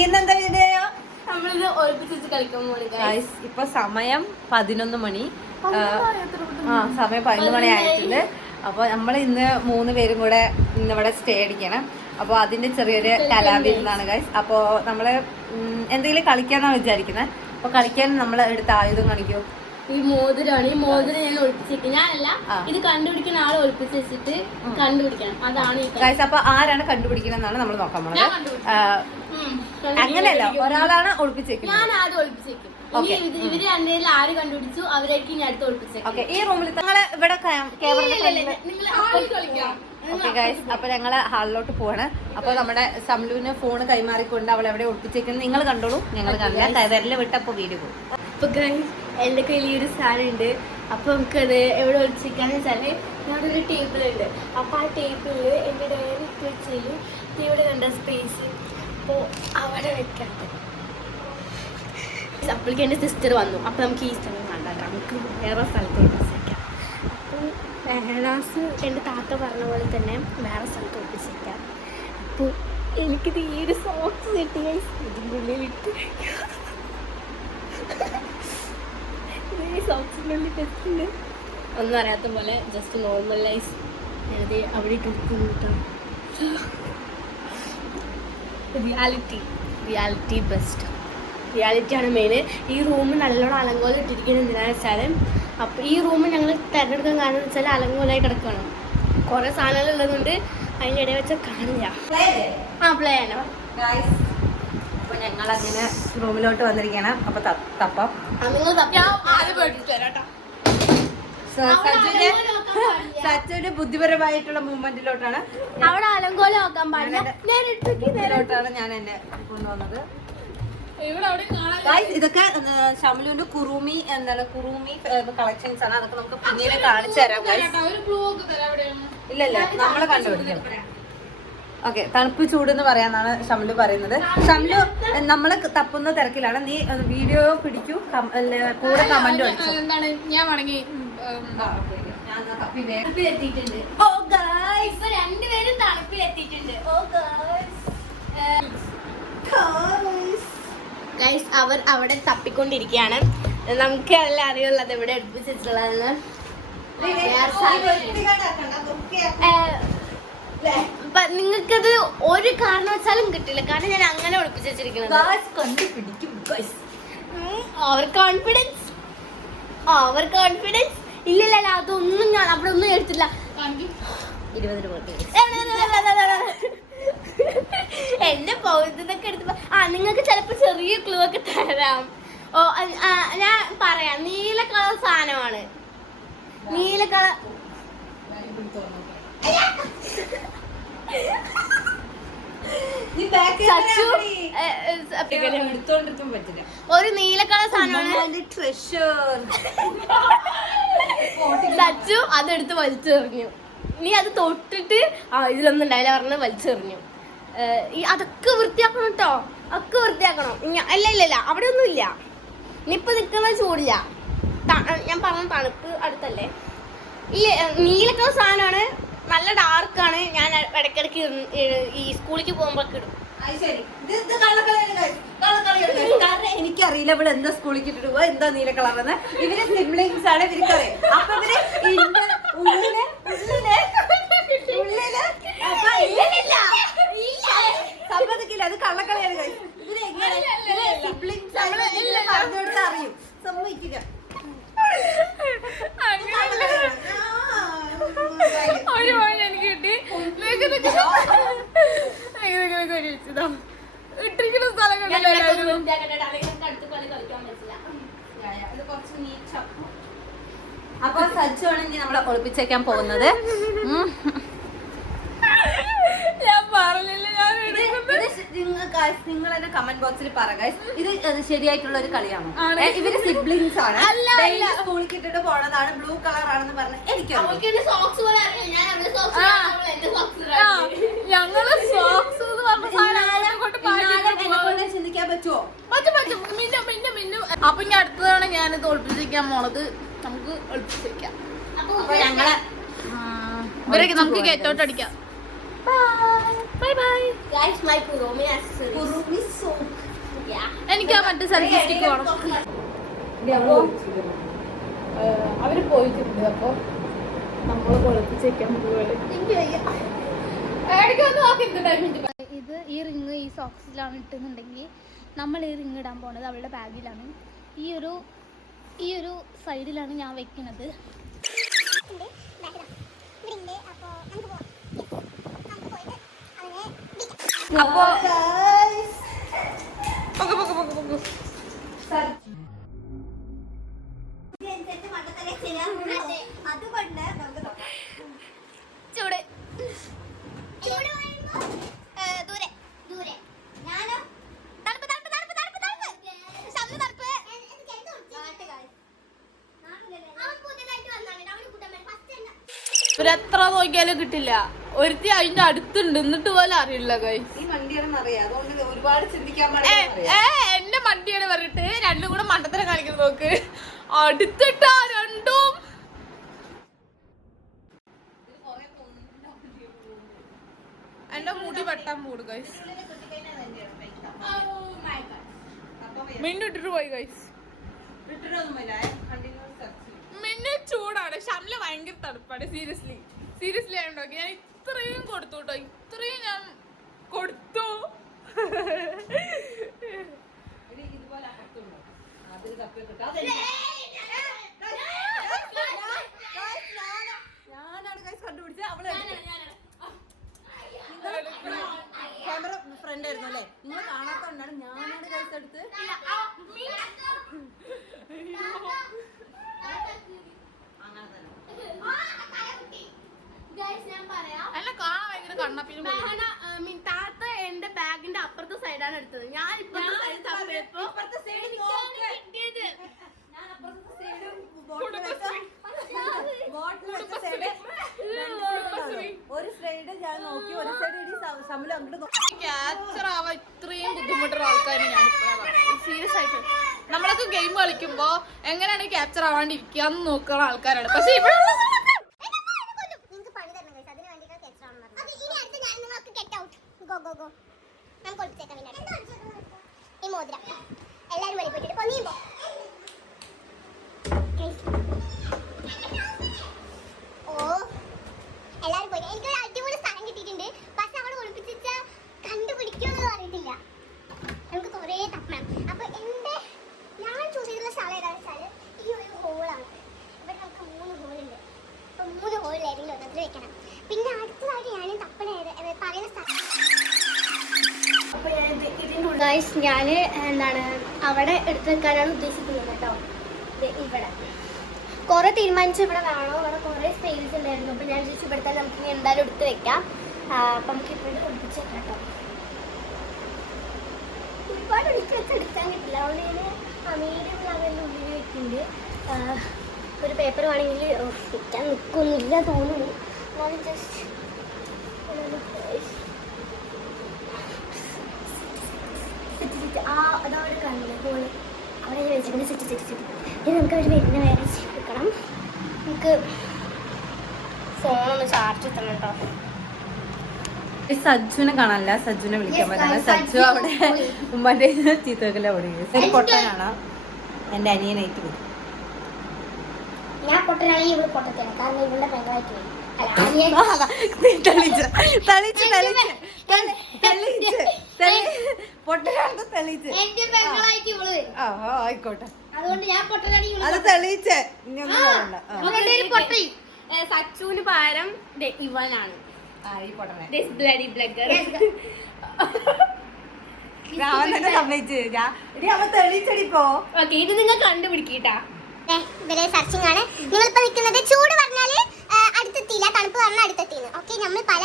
ഇന്നെന്താ വീഡിയോ? നമ്മളിത് ഒളിപ്പിച്ച് കളിക്കാൻ പോവാണ്. ഇപ്പൊ സമയം 11 മണി. സമയം 11 മണി ആയിട്ടുണ്ട്. അപ്പോൾ നമ്മൾ ഇന്ന് 3 പേരും കൂടെ ഇന്നിവിടെ സ്റ്റേ അടിക്കണം. അപ്പോൾ അതിന്റെ ചെറിയൊരു കലാവിരുന്നാണ് ഗൈസ്. അപ്പോൾ നമ്മള് എന്തെങ്കിലും കളിക്കാന്നാണ് വിചാരിക്കുന്നത്. അപ്പോൾ കളിക്കാൻ നമ്മൾ എടുത്ത ആയുധം കാണിക്കൂ. ഈ മോതിരമാണ്. ഈ മോതിരം ഞാൻ ഒളിപ്പിച്ചേക്കും. ഞാനല്ല, ഇത് കണ്ടുപിടിക്കുന്ന ആളെ ഒളിപ്പിച്ച് വെച്ചിട്ട് കണ്ടുപിടിക്കണം. അതാണ് ഗൈസ്. അപ്പൊ ആരാണ് കണ്ടുപിടിക്കണെന്നാണ് നമ്മൾ നോക്കാൻ പോകുന്നത്. അങ്ങനെയല്ല, ഒരാളാണ് ഒളിപ്പിച്ചേക്കുന്നത്. ഞാൻ ആദ്യം ഒളിപ്പിച്ചേക്കും. ഇവര് രണ്ടുപേരിൽ ആര് കണ്ടുപിടിച്ചു അവരായിരിക്കും ഞാൻ അടുത്ത് ഒളിപ്പിച്ചേക്കും. ഈ റൂമിൽ നിങ്ങള് ഇവിടെ ഓക്കെ ഗൈസ്. അപ്പൊ ഞങ്ങള് ഹാളിലോട്ട് പോവാണ്. അപ്പൊ നമ്മുടെ സംലുവിന് ഫോണ് കൈമാറിക്കൊണ്ട് അവൾ എവിടെ ഒളിപ്പിച്ചേക്കുന്നത് നിങ്ങൾ കണ്ടോളൂ. ഞങ്ങൾ കണ്ടില്ല, വിരല് വിട്ടപ്പോ വീട് പോകും. അപ്പൊ ഗൈസ്, എന്റെ കയ്യിൽ ഈ ഒരു സാധനം ഉണ്ട്. അപ്പൊ നമുക്കത് എവിടെ ഒളിച്ചിരിക്കാന്ന് വെച്ചാല് ഞാനൊരു ടേബിളുണ്ട്. അപ്പൊ ആ ടേബിളില് എന്റെ ഡയറി വെച്ചാൽ ഇവിടെ കണ്ട സ്പേസ് അപ്പോ അവിടെ വെക്കാം. അപ്പോഴേക്ക് എൻ്റെ സിസ്റ്റർ വന്നു. അപ്പൊ നമുക്ക് ഈ സ്ഥലം കണ്ടല്ല, നമുക്ക് വേറെ സ്ഥലത്ത് ഒളിപ്പിച്ചേക്കാം. അപ്പോൾ വേറാസ് എൻ്റെ താത്ത പറഞ്ഞ പോലെ തന്നെ വേറെ സ്ഥലത്ത് ഒളിപ്പിച്ചേക്കാം. അപ്പോൾ എനിക്കിത് ഈ ഒരു സോക്സ് കിട്ടി ഗൈസ്. ഇതിൻ്റെ ഉള്ളിലിട്ട് ഈ സോക്സിൻ്റെ ഉള്ളിൽ തെറ്റുണ്ട്. ഒന്നും അറിയാത്ത പോലെ ജസ്റ്റ് നോർമലൈസ് ഞാനത് അവിടെ ഇട്ട് റിയാലിറ്റി ബെസ്റ്റ്. റിയാലിറ്റിയാണ് മെയിൻ. ഈ റൂം നല്ലോണം അലങ്കോലം ഇട്ടിരിക്കുന്നത് എന്തിനാണെന്ന് വെച്ചാൽ, അപ്പോൾ ഈ റൂം ഞങ്ങൾ തിരഞ്ഞെടുക്കാൻ കാരണം എന്ന് വെച്ചാൽ അലങ്കോലായി കിടക്കുകയാണ്. കുറേ സാധനങ്ങൾ ഉള്ളതുകൊണ്ട് അതിൻ്റെ ഇടയിൽ വെച്ചാൽ കാണില്ല. പ്ലേ ആണ്. അപ്പൊ ഞങ്ങൾ അങ്ങനെ റൂമിലോട്ട് വന്നിരിക്കണം. അപ്പൊ തപ്പം സച്ചുവിന്റെ ബുദ്ധിപരമായിട്ടുള്ള മൂവ്മെന്റിലോട്ടാണ്. അവിടെ അലങ്കോലം നോക്കാൻ പാടില്ലോട്ടാണ് ഞാൻ എന്നെ കൊണ്ടുവന്നത്. ഇതൊക്കെ ഷംലുവിന്റെ കുറുമി കളക്ഷൻസ് ആണ്. അതൊക്കെ നമുക്ക് പിന്നീട് കാണിച്ചു തരാം. ഇല്ലല്ല, നമ്മള് കണ്ടുപിടിക്കണം. ഓക്കെ, തണുപ്പ് ചൂടെന്ന് പറയാന്നാണ് ഷംലു പറയുന്നത്. ഷംലു, നമ്മള് തപ്പുന്ന തിരക്കിലാണ്. നീ വീഡിയോ പിടിക്കൂ, കൂടെ കമന്റ് അടിച്ചു. ഞാൻ വേണമെങ്കിൽ രണ്ടുപേരും തണുപ്പിലെത്തിയിട്ടുണ്ട്. ഗൈസ്, അവർ അവിടെ തപ്പിക്കൊണ്ടിരിക്കുകയാണ്. നമുക്ക് അതെല്ലാം അറിയുള്ളത് എവിടെ എടുപ്പിച്ച് വെച്ചിട്ടുള്ളതെന്ന്. നിങ്ങൾക്കത് ഒരു കാരണവശാലും കിട്ടില്ല, കാരണം ഞാൻ അങ്ങനെ ഒളിപ്പിച്ച് വെച്ചിരിക്കുന്നത്. ഓവർ കോൺഫിഡൻസ് ഇല്ലല്ല, അതൊന്നും ഞാൻ അവിടെ ഒന്നും എടുത്തില്ല. 20 രൂപ എന്നെ പൗരത്തൊക്കെ എടുത്ത് നിങ്ങൾക്ക് ചിലപ്പോ ചെറിയ ക്ലൂ ഒക്കെ തരാം. ഞാൻ പറയാം. നീല കളർ സാധനമാണ്. നീല കളർ ഒരു നീല കളർ സാധനമാണ്. സച്ചു അതെടുത്ത് വലിച്ചെറിഞ്ഞു. നീ അത് തൊട്ടിട്ട് ഇതിലൊന്നും ഉണ്ടാവില്ല പറഞ്ഞ് വലിച്ചെറിഞ്ഞു. അതൊക്കെ വൃത്തിയാക്കണം കേട്ടോ, ഒക്കെ വൃത്തിയാക്കണം. ഇല്ല അവിടെ ഒന്നും ഇല്ല. നീ ഇപ്പൊ നിൽക്കുന്ന ചൂടില്ല. ഞാൻ പറഞ്ഞ തണുപ്പ് അടുത്തല്ലേ. ഈ നീല കളർ സാധനമാണ്, നല്ല ഡാർക്കാണ്. ഞാൻ ഇടയ്ക്കിടയ്ക്ക് ഈ സ്കൂളിലേക്ക് പോകുമ്പോഴൊക്കെ ഇടും. എനിക്കറിയില്ല ഇവിടെ എന്താ സ്കൂളിൽ ഇട്ടിട്ട് പോവാ, എന്താ നീല കളറെന്ന്. ഇവര് സിബ്ലിങ്സ് ആണ്, ഇവർക്കറിയാം. അപ്പൊ ഇവര് സമ്മതിക്കില്ല, അത് കള്ളക്കളിയാണ്. ഇവര് എങ്ങനെ സിബ്ലിങ്സ് പറഞ്ഞുകൊടുത്ത് അറിയും. സമ്മതിക്കില്ല. എനിക്ക് കിട്ടി ഇട്ടിരിക്കുന്ന സ്ഥലം. അപ്പൊ സച്ചു ആണ് ഇനി നമ്മളെ ഒളിപ്പിച്ചേക്കാൻ പോകുന്നത്. ഞാൻ പറഞ്ഞില്ല. നിങ്ങൾ എന്നെ കമന്റ് ബോക്സിൽ പറയുക, ഇത് ശരിയായിട്ടുള്ള ഒരു കളിയാണോ? ഇവര് സിബ്ലിങ്സ് ആണ്, സ്കൂളിൽ കിട്ടിട്ട് പോണതാണ്, ബ്ലൂ കളർ ആണെന്ന് പറഞ്ഞ എനിക്ക് ചിന്തിക്കാൻ പറ്റുമോ? അപ്പൊ ഇനി അടുത്തതാണ് ഞാനിത് ഒളിപ്പിച്ചിരിക്കാൻ പോണത്. നമുക്ക് ഒളിപ്പിച്ചിരിക്കാം. അപ്പൊ ഞങ്ങളെ ഇവരൊക്കെ നമുക്ക് ഗെറ്റ് ഔട്ട് അടിക്കാം. Bye bye. Guys, my Kurumi accessories. Kurumi so മറ്റേ സെൽഫി സ്റ്റിക്ക് വേണം. അപ്പൊ അവര് പോയിട്ടുണ്ട്. അപ്പൊ നമ്മള് കൊളപ്പിച്ച് വെക്കാൻ പോവുകയാണ്. ഇത് ഈ റിങ് ഈ സോക്സിലാണ് ഇട്ടെന്നുണ്ടെങ്കിൽ നമ്മൾ ഈ റിങ് ഇടാൻ പോണത് അവളുടെ ബാഗിലാണ്. ഈ ഒരു സൈഡിലാണ് ഞാൻ വെക്കുന്നത്. അപ്പോ ചൂട് ദൂരെ ദൂരെ ഞാനോ തണുപ്പ് തണുപ്പ് തണുപ്പ് തണുപ്പ് തണുപ്പ് ശബ്ദ തണുപ്പ്. എത്ര നോക്കിയാലും കിട്ടില്ല. ഒരുത്തി അതിന്റെ അടുത്തുണ്ട് എന്നിട്ട് പോലും അറിയില്ല. എന്റെ മണ്ടിയാണ് പറഞ്ഞിട്ട് രണ്ടും കൂടെ മണ്ടത്തരം കാണിക്കുന്നത് നോക്ക്. അടുത്തിട്ടാ രണ്ടും. എന്റെ മുടി വെട്ടാൻ മൂട് ഗൈസ്. മിന്നിട്ടിട്ട് പോയി ഗൈസ്. മിന്നെ ചൂടാണ്. ഷംല ഭയങ്കര തണുപ്പാണ്. സീരിയസ്ലി ആയിട്ടോ. ഞാൻ ഇത്രയും കൊടുത്തു കേട്ടോ. ഇത്രയും ഞാൻ കൊടുത്തു. ക്യാമറ ഫ്രണ്ട് ആയിരുന്നു അല്ലേ? നിങ്ങൾ കാണാത്തോണ്ടാണ് ഞാനാണ് കൈസ് എടുത്ത്. താത്ത എന്റെ ബാഗിന്റെ അപ്പുറത്തെ സൈഡാണ് എടുത്തത്. ഞാൻ ഇപ്പുറത്തെ സൈഡ് ഒരു സൈഡ് ഞാൻ നോക്കി, ഒരു സൈഡ് സമയം അങ്ങോട്ട് ക്യാപ്ചർ ആവാൻ ഇത്രയും ബുദ്ധിമുട്ടുള്ള ആൾക്കാരെ ഞാൻ സീരിയസ് ആയിട്ട്. നമ്മളൊക്കെ ഗെയിം കളിക്കുമ്പോ എങ്ങനെയാണ് ക്യാപ്ചർ ആവാണ്ടിരിക്കാന്ന് നോക്കുന്ന ആൾക്കാരാണ്. പക്ഷെ ഇവിടെ എല്ലാരും പോയി. എനിക്കൊരു അടിപൊളി സ്ഥലം കിട്ടിയിട്ടുണ്ട്. പക്ഷെ അവിടെ ഒളിപ്പിച്ച കണ്ടുപിടിക്കുമെന്ന് അറിയത്തില്ല. നമുക്ക് കുറേ തപ്പണം. അപ്പൊ ഞാൻ ചൂസ് ചെയ്തിട്ടുള്ള സ്ഥലം ഏതാണെന്ന് വെച്ചാൽ ഈ ഒരു ഹോളാണ്. ഇവിടെ നമുക്ക് 3 ഹോളുണ്ട്. അപ്പൊ 3 ഹോളിൽ ഏതെങ്കിലും ഒന്നത്തിൽ വെക്കണം. പിന്നെ അടുത്തതായിട്ട് ഞാൻ പറയുന്ന സ്ഥലം ഞാൻ എന്താണ് അവിടെ എടുത്തു വെക്കാനാണ് ഉദ്ദേശിക്കുന്നത് കേട്ടോ. ഇവിടെ കുറെ തീരുമാനിച്ചു. ഇവിടെ വേണോ, ഇവിടെ കുറെ സ്പേസ് ഉണ്ടായിരുന്നു. അപ്പൊ ഞാൻ വിചാരിച്ചു ഇവിടെ തന്നെ നമുക്ക് എന്തായാലും എടുത്ത് വെക്കാം. അപ്പൊ നമുക്ക് ഇവിടെ ഒളിപ്പിച്ച് വെക്കാം കേട്ടോ. ഒരുപാട് ഒളിച്ച് വെച്ച് എടുക്കാൻ കിട്ടില്ല. അതുകൊണ്ട് ഞാൻ മീഡിയം ലെവലിൽ ഉള്ളിൽ വെക്കുന്നുണ്ട്. ഒരു പേപ്പർ വേണമെങ്കിൽ വെക്കാൻ നിൽക്കൊന്നുമില്ല തോന്നുന്നു. ഞാൻ ജസ്റ്റ് അതവിടെ കാണില്ല ഹോള്. അവിടെ വെച്ചിട്ട് സെറ്റ് ഇനി നമുക്ക് അവർ വരുന്ന വേറെ എടുക്കണം. നമുക്ക് ഫോണൊന്ന് ചാർജ് എത്തണം കേട്ടോ. സജ്ജുനെ കാണാനില്ല. സജ്ജുനെ വിളിക്കാൻ പറ്റില്ല. സജ്ജു അവിടെ ഉമ്മാന്റെ ചീത്തക്കല്ല അവിടെ പൊട്ടനാണ്. എന്റെ അനിയനായിട്ട് വരും. ഞാൻ പൊട്ടനാണെങ്കിൽ ഇവള് പൊട്ടത്തില്ല. കാരണം ഇവളുടെ പെങ്ങളായിട്ട് വരും. ആയിക്കോട്ടെ. അതുകൊണ്ട് ഞാൻ പൊട്ടനാണെങ്കിൽ അത് തെളിയിച്ചേ. സച്ചുവിന് പകരം ഇവനാണ് ഈ പൊട്ടനെ സമ്മതിച്ചു. അവൻ തെളിയിച്ചടിപ്പോ. ഓക്കെ, ഇത് നിങ്ങൾ കണ്ടുപിടിക്കട്ടാ. ഇവരെ സെർച്ചിങ് ആണ്. നിങ്ങളിപ്പോ നിൽക്കുന്നത് ചൂട് പറഞ്ഞാല് അടുത്തെത്തിയില്ല, തണുപ്പ് പറഞ്ഞാൽ അടുത്തെത്തിന്ന്. ഓക്കെ, നമ്മൾ പല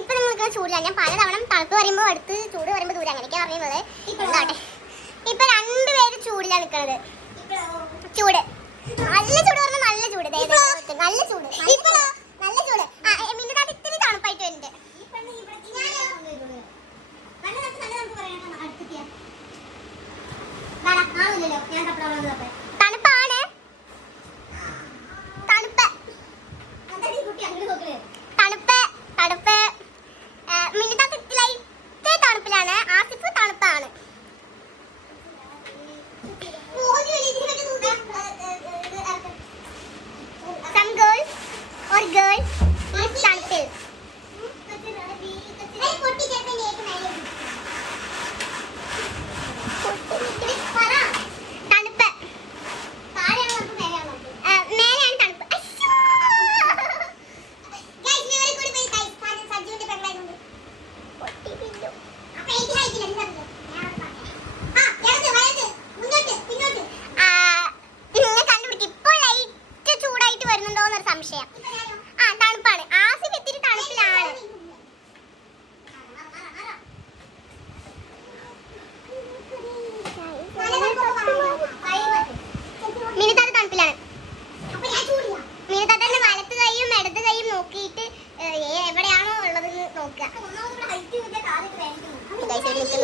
ഇപ്പൊ നിങ്ങൾക്ക് ചൂടില്ല. ഞാൻ പലതവണ തണുപ്പ് പറയുമ്പോൾ അടുത്ത്, ചൂട് പറയുമ്പോൾ ദൂരം, അങ്ങനെയൊക്കെ പറയുന്നത്. എന്താട്ടെ ഇപ്പൊ 2 പേര് ചൂടിലാണ് നിൽക്കുന്നത്. ചൂട് നല്ല ചൂട് പറഞ്ഞാൽ നല്ല ചൂട്. നല്ല ചൂട് നല്ല ചൂട്. മിന്നെ അത് ഇത്തിരി തണുപ്പായിട്ട് വരുന്നുണ്ട്. തണുപ്പാണ്. തണുപ്പ് മിന്നത്തെ ലൈറ്റ് തണുപ്പിലാണ്. ആസിഫ് തണുപ്പാണ്.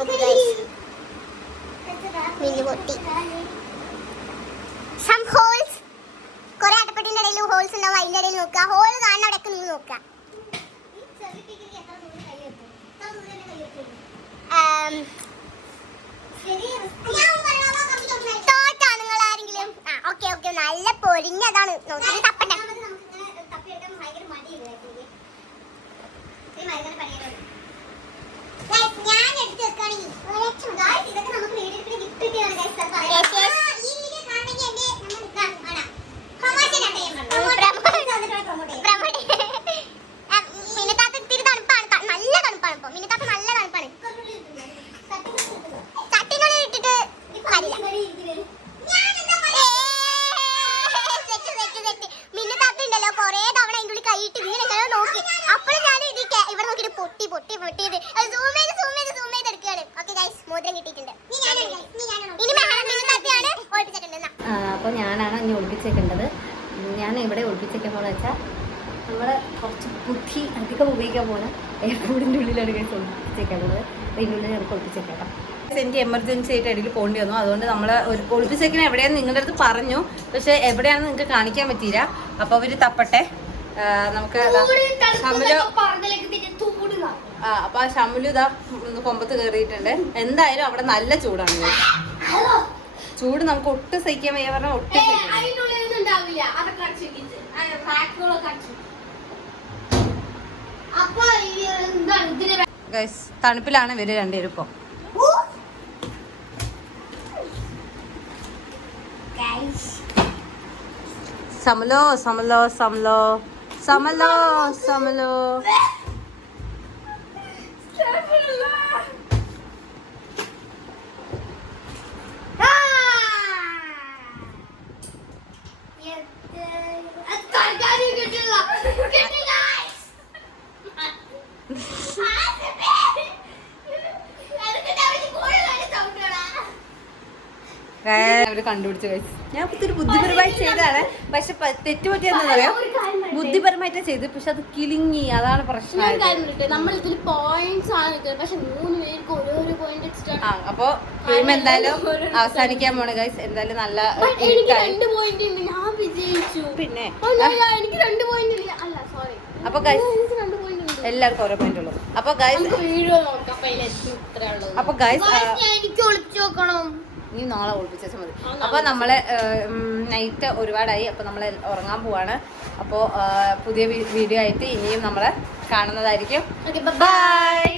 നോക്ക് guys. മിന്നു പൊട്ടി. Some holes. കുറെ അടപ്പട്ടിന്റെ ഇടയിൽ ഹോൾസ് ഉണ്ടാവും, അതിന്റെ ഇടയിൽ നോക്കുക. ഹോൾ കാണുന്ന അവിടെയൊക്കെ നിങ്ങൾ നോക്കുക. തോറ്റാ നിങ്ങൾ ആരെങ്കിലും? ഓക്കെ ഓക്കെ, നല്ല പൊരിഞ്ഞതാണ്. നോക്കി തപ്പട്ടെ. ഞാൻ എടുത്ത് വെക്കുകയാണെങ്കിൽ ഇതൊക്കെ നമുക്ക് വീഡിയോ ഗിഫ്റ്റ് കിട്ടിയാണ് മിനിത്താത്ത ഇത്തിരി തണുപ്പാണ്, നല്ല തണുപ്പാണ് ഇപ്പൊ. മിനിത്താത്ത നല്ല തണുപ്പാണ്. ചട്ടിനുള്ളിൽ ഇട്ടിട്ട് മിനിത്താത്ത ഉണ്ടല്ലോ കൊറേ തവണ അതിൻ്റെ ഉള്ളിൽ കൈയിട്ട് ഇങ്ങനെ നോക്കി. അപ്പോഴും ഞാൻ ഇവിടെ നോക്കിയിട്ട് പൊട്ടി പൊട്ടി പൊട്ടിയത് സൂം ചെയ്ത് എടുക്കുകയാണ്. ഓക്കെ ഗൈസ്, മോതിരം കിട്ടിയിട്ടുണ്ട്. ഇനി മിനിത്താത്തയാണ് ഒളിപ്പിച്ചിട്ടുണ്ട്. അപ്പോൾ ഞാനാണ് ഇനി ഒളിപ്പിച്ചേക്കേണ്ടത്. ഞാൻ ഇവിടെ ഒളിപ്പിച്ചേക്കാൻ പോകുന്നത് വെച്ചാൽ നമ്മൾ കുറച്ച് ബുദ്ധി അധികം ഉപയോഗിക്കാൻ പോകുന്നത് എയർപോർട്ടിൻ്റെ ഉള്ളിലാണ് കഴിച്ച് ഒളിപ്പിച്ചേക്കാൻ പോകുന്നത്. അതിൻ്റെ ഉള്ളിൽ നമുക്ക് ഒളിപ്പിച്ചേക്കാം. എനിക്ക് എമർജൻസി ആയിട്ട് ഇടയിൽ പോകേണ്ടി വന്നു. അതുകൊണ്ട് നമ്മൾ ഒരു ഒളിപ്പിച്ചേക്കാൻ എവിടെയാണെന്ന് നിങ്ങളുടെ അടുത്ത് പറഞ്ഞു, പക്ഷേ എവിടെയാണെന്ന് നിങ്ങൾക്ക് കാണിക്കാൻ പറ്റിയില്ല. അപ്പോൾ അവർ തപ്പട്ടെ. നമുക്ക് അപ്പൊ ആ ഷമുലു ഇതാ കൊമ്പത്ത് കയറിയിട്ടുണ്ട്. എന്തായാലും അവിടെ നല്ല ചൂടാണ്. ചൂട് നമുക്ക് ഒട്ടും സഹിക്കാൻ വയ്യ പറഞ്ഞാൽ ഒട്ടും തണുപ്പിലാണ് ഇവര് രണ്ടുപേരും ഇപ്പൊ. സമലോ സമലോ സമലോ സമലോ സമലോ. അവര് കണ്ടുപിടിച്ചു കഴിച്ചു. ഞാൻ ഒത്തിരി ബുദ്ധിപരമായി ചെയ്തതാണ്, പക്ഷെ തെറ്റുപറ്റിയെന്ന് പറയാം. ബുദ്ധിപരമായിട്ട് ചെയ്ത്, പക്ഷെ അത് കിളിങ്ങി, അതാണ് പ്രശ്നം. അപ്പൊ ഗെയിം എന്തായാലും അവസാനിക്കാൻ പോണ ഗൈസ്. എന്തായാലും നല്ല പിന്നെ അപ്പൊ ഗൈസ് എല്ലാവർക്കും ഓരോ പോയിന്റ് ഉള്ളൂ. അപ്പൊ ഗൈസ് ഇനി നാളെ ഒളിപ്പിച്ചാൽ മതി. അപ്പൊ നമ്മളെ നൈറ്റ് ഒരുപാടായി. അപ്പൊ നമ്മൾ ഉറങ്ങാൻ പോവാണ്. അപ്പോൾ പുതിയ വീഡിയോ ആയിട്ട് ഇനിയും നമ്മളെ കാണുന്നതായിരിക്കും. ബൈ.